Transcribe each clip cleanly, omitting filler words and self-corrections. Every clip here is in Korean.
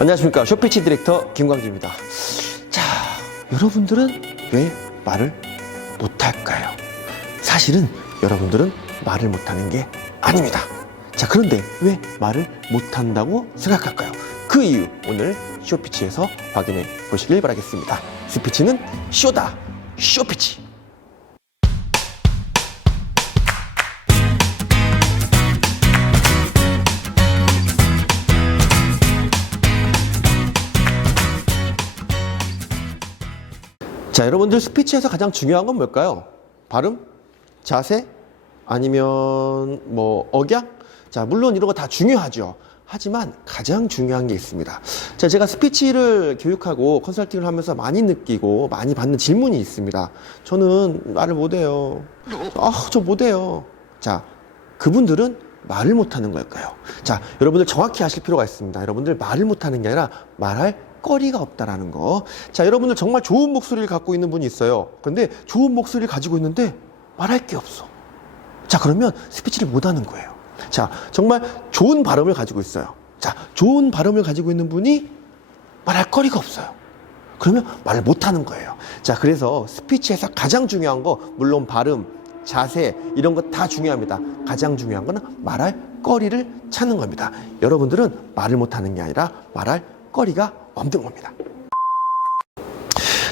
안녕하십니까. 쇼피치 디렉터 김광주입니다. 자, 여러분들은 왜 말을 못할까요? 사실은 여러분들은 말을 못하는 게 아닙니다. 자, 그런데 왜 말을 못한다고 생각할까요? 그 이유 오늘 쇼피치에서 확인해 보시길 바라겠습니다. 스피치는 쇼다. 쇼피치. 자, 여러분들 스피치에서 가장 중요한 건 뭘까요? 발음? 자세? 아니면 뭐 억양? 자, 물론 이런 거 다 중요하죠. 하지만 가장 중요한 게 있습니다. 자, 제가 스피치를 교육하고 컨설팅을 하면서 많이 느끼고 많이 받는 질문이 있습니다. 저는 말을 못해요. 저 못해요. 자, 그분들은 말을 못하는 걸까요? 자, 여러분들 정확히 아실 필요가 있습니다. 여러분들 말을 못하는 게 아니라 말할 거리가 없다라는 거. 자, 여러분들 정말 좋은 목소리를 갖고 있는 분이 있어요. 그런데 좋은 목소리를 가지고 있는데 말할 게 없어. 자, 그러면 스피치를 못하는 거예요. 자, 정말 좋은 발음을 가지고 있어요. 자, 좋은 발음을 가지고 있는 분이 말할 거리가 없어요. 그러면 말을 못하는 거예요. 자, 그래서 스피치에서 가장 중요한 거, 물론 발음, 자세 이런 거 다 중요합니다. 가장 중요한 거는 말할 거리를 찾는 겁니다. 여러분들은 말을 못하는 게 아니라 말할 거리가 없는 겁니다.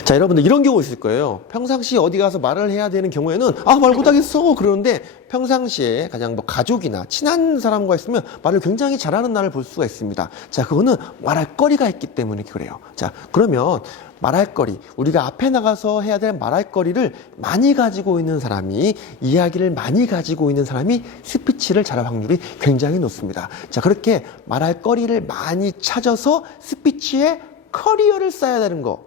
자, 여러분들 이런 경우 있을 거예요. 평상시에 어디 가서 말을 해야 되는 경우에는 말 못하겠어 그러는데 평상시에 가장 뭐 가족이나 친한 사람과 있으면 말을 굉장히 잘하는 날을 볼 수가 있습니다. 자, 그거는 말할 거리가 있기 때문에 그래요. 자, 그러면 말할 거리, 우리가 앞에 나가서 해야 될 말할 거리를 많이 가지고 있는 사람이, 이야기를 많이 가지고 있는 사람이 스피치를 잘할 확률이 굉장히 높습니다. 자, 그렇게 말할 거리를 많이 찾아서 스피치의 커리어를 쌓아야 되는 거.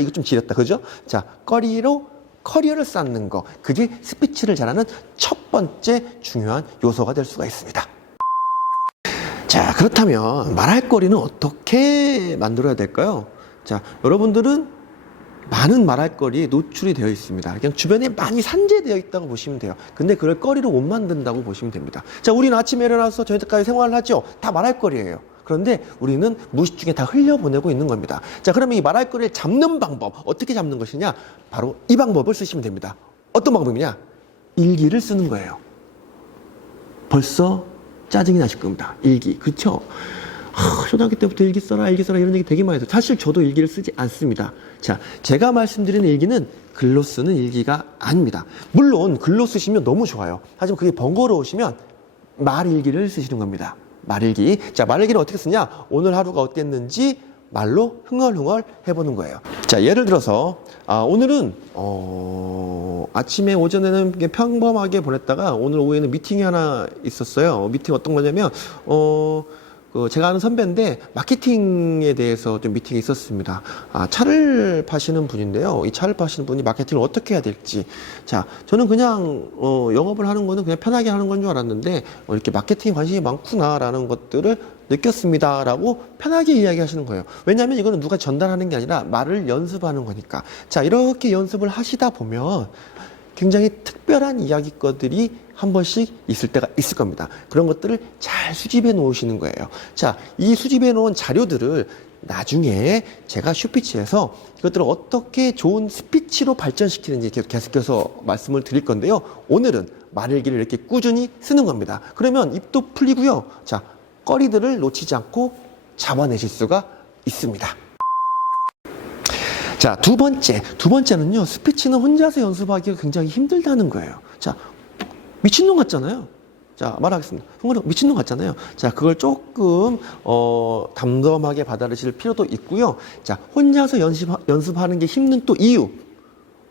이거 좀 지렸다, 그죠? 자, 커리어를 쌓는 거. 그게 스피치를 잘하는 첫 번째 중요한 요소가 될 수가 있습니다. 자, 그렇다면 말할 거리는 어떻게 만들어야 될까요? 자, 여러분들은 많은 말할 거리에 노출이 되어 있습니다. 그냥 주변에 많이 산재되어 있다고 보시면 돼요. 근데 그걸 거리로 못 만든다고 보시면 됩니다. 자, 우리는 아침에 일어나서 저녁까지 생활을 하죠. 다 말할 거리예요. 그런데 우리는 무의식 중에 다 흘려보내고 있는 겁니다. 자, 그러면 이 말할 거리를 잡는 방법, 어떻게 잡는 것이냐? 바로 이 방법을 쓰시면 됩니다. 어떤 방법이냐? 일기를 쓰는 거예요. 벌써 짜증이 나실 겁니다. 일기, 그렇죠? 초등학교 때부터 일기 써라 이런 얘기 되게 많이 해서 사실 저도 일기를 쓰지 않습니다. 자, 제가 말씀드리는 일기는 글로 쓰는 일기가 아닙니다. 물론 글로 쓰시면 너무 좋아요. 하지만 그게 번거로우시면 말일기를 쓰시는 겁니다. 말일기. 자, 말일기는 어떻게 쓰냐? 오늘 하루가 어땠는지 말로 흥얼흥얼 해보는 거예요. 자, 예를 들어서 오늘은 아침에 오전에는 평범하게 보냈다가 오늘 오후에는 미팅이 하나 있었어요. 미팅 어떤 거냐면 제가 아는 선배인데 마케팅에 대해서 좀 미팅이 있었습니다. 차를 파시는 분인데요. 이 차를 파시는 분이 마케팅을 어떻게 해야 될지. 자, 저는 그냥 영업을 하는 거는 그냥 편하게 하는 건 줄 알았는데 이렇게 마케팅에 관심이 많구나라는 것들을 느꼈습니다라고 편하게 이야기하시는 거예요. 왜냐하면 이거는 누가 전달하는 게 아니라 말을 연습하는 거니까. 자, 이렇게 연습을 하시다 보면 굉장히 특별한 이야기거들이 한 번씩 있을 때가 있을 겁니다. 그런 것들을 잘 수집해 놓으시는 거예요. 자, 이 수집해 놓은 자료들을 나중에 제가 쇼피치에서 이것들을 어떻게 좋은 스피치로 발전시키는지 계속해서 말씀을 드릴 건데요. 오늘은 말일기를 이렇게 꾸준히 쓰는 겁니다. 그러면 입도 풀리고요. 자, 거리들을 놓치지 않고 잡아내실 수가 있습니다. 자, 두 번째는요, 스피치는 혼자서 연습하기가 굉장히 힘들다는 거예요. 자, 미친놈 같잖아요. 자, 말하겠습니다. 미친놈 같잖아요. 자, 그걸 조금, 담담하게 받아들이실 필요도 있고요. 자, 혼자서 연습하는 게 힘든 또 이유.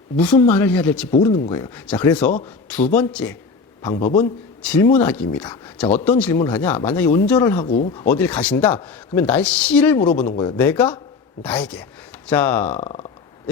무슨 말을 해야 될지 모르는 거예요. 자, 그래서 두 번째 방법은 질문하기입니다. 자, 어떤 질문을 하냐? 만약에 운전을 하고 어딜 가신다? 그러면 날씨를 물어보는 거예요. 내가 나에게. 자,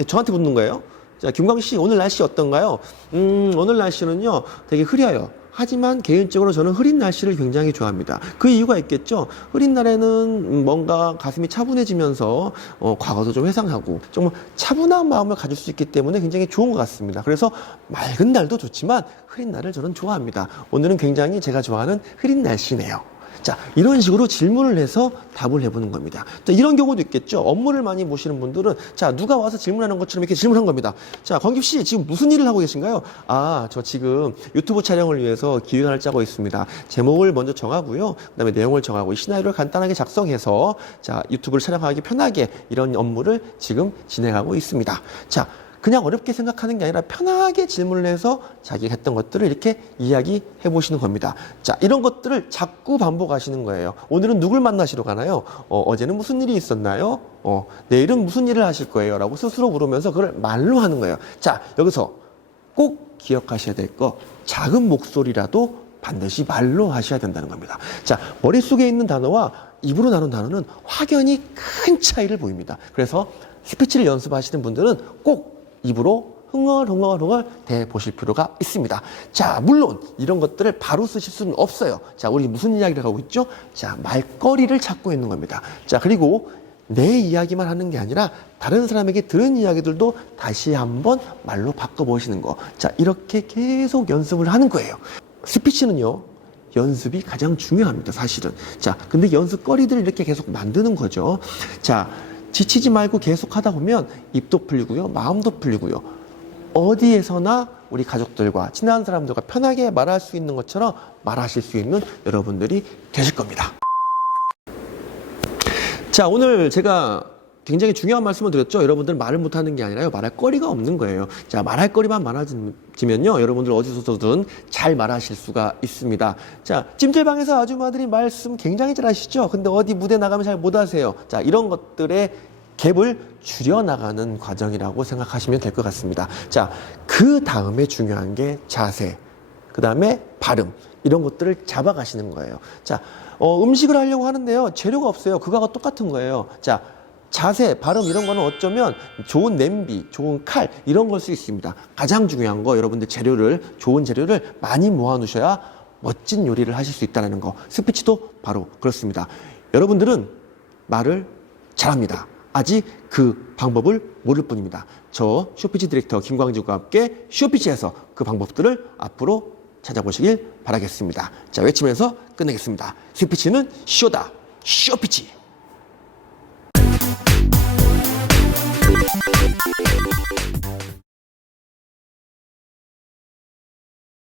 저한테 묻는 거예요. 자, 김광 씨, 오늘 날씨 어떤가요? 오늘 날씨는요, 되게 흐려요. 하지만 개인적으로 저는 흐린 날씨를 굉장히 좋아합니다. 그 이유가 있겠죠. 흐린 날에는 뭔가 가슴이 차분해지면서 과거도 좀 회상하고 좀 차분한 마음을 가질 수 있기 때문에 굉장히 좋은 것 같습니다. 그래서 맑은 날도 좋지만 흐린 날을 저는 좋아합니다. 오늘은 굉장히 제가 좋아하는 흐린 날씨네요. 자, 이런 식으로 질문을 해서 답을 해보는 겁니다. 자, 이런 경우도 있겠죠. 업무를 많이 보시는 분들은 자, 누가 와서 질문하는 것처럼 이렇게 질문한 겁니다. 자, 권규 씨 지금 무슨 일을 하고 계신가요? 아, 저 지금 유튜브 촬영을 위해서 기획안을 짜고 있습니다. 제목을 먼저 정하고요. 그다음에 내용을 정하고 이 시나리오를 간단하게 작성해서 자, 유튜브를 촬영하기 편하게 이런 업무를 지금 진행하고 있습니다. 자, 그냥 어렵게 생각하는 게 아니라 편하게 질문을 해서 자기가 했던 것들을 이렇게 이야기해 보시는 겁니다. 자, 이런 것들을 자꾸 반복하시는 거예요. 오늘은 누굴 만나시러 가나요? 어제는 무슨 일이 있었나요? 내일은 무슨 일을 하실 거예요? 라고 스스로 물으면서 그걸 말로 하는 거예요. 자, 여기서 꼭 기억하셔야 될 거, 작은 목소리라도 반드시 말로 하셔야 된다는 겁니다. 자, 머릿속에 있는 단어와 입으로 나눈 단어는 확연히 큰 차이를 보입니다. 그래서 스피치를 연습하시는 분들은 꼭 입으로 흥얼흥얼 대보실 필요가 있습니다. 자, 물론 이런 것들을 바로 쓰실 수는 없어요. 자, 우리 무슨 이야기를 하고 있죠? 자, 말거리를 찾고 있는 겁니다. 자, 그리고 내 이야기만 하는 게 아니라 다른 사람에게 들은 이야기들도 다시 한번 말로 바꿔보시는 거. 자, 이렇게 계속 연습을 하는 거예요. 스피치는요, 연습이 가장 중요합니다, 사실은. 자, 근데 연습거리들을 이렇게 계속 만드는 거죠. 자, 지치지 말고 계속 하다 보면 입도 풀리고요, 마음도 풀리고요. 어디에서나 우리 가족들과 친한 사람들과 편하게 말할 수 있는 것처럼 말하실 수 있는 여러분들이 되실 겁니다. 자, 오늘 제가 굉장히 중요한 말씀을 드렸죠. 여러분들 말을 못하는 게 아니라요, 말할 거리가 없는 거예요. 자, 말할 거리만 많아지면요, 여러분들 어디서든 잘 말하실 수가 있습니다. 자, 찜질방에서 아주머니들이 말씀 굉장히 잘 하시죠. 근데 어디 무대 나가면 잘 못하세요. 자, 이런 것들의 갭을 줄여나가는 과정이라고 생각하시면 될 것 같습니다. 자, 그 다음에 중요한 게 자세, 그 다음에 발음, 이런 것들을 잡아가시는 거예요. 자, 음식을 하려고 하는데요, 재료가 없어요. 그거하고 똑같은 거예요. 자, 자세, 발음 이런 거는 어쩌면 좋은 냄비, 좋은 칼 이런 걸 수 있습니다. 가장 중요한 거, 여러분들 좋은 재료를 많이 모아놓으셔야 멋진 요리를 하실 수 있다는 거. 스피치도 바로 그렇습니다. 여러분들은 말을 잘합니다. 아직 그 방법을 모를 뿐입니다. 저 쇼피치 디렉터 김광진과 함께 쇼피치에서 그 방법들을 앞으로 찾아보시길 바라겠습니다. 자, 외치면서 끝내겠습니다. 스피치는 쇼다, 쇼피치.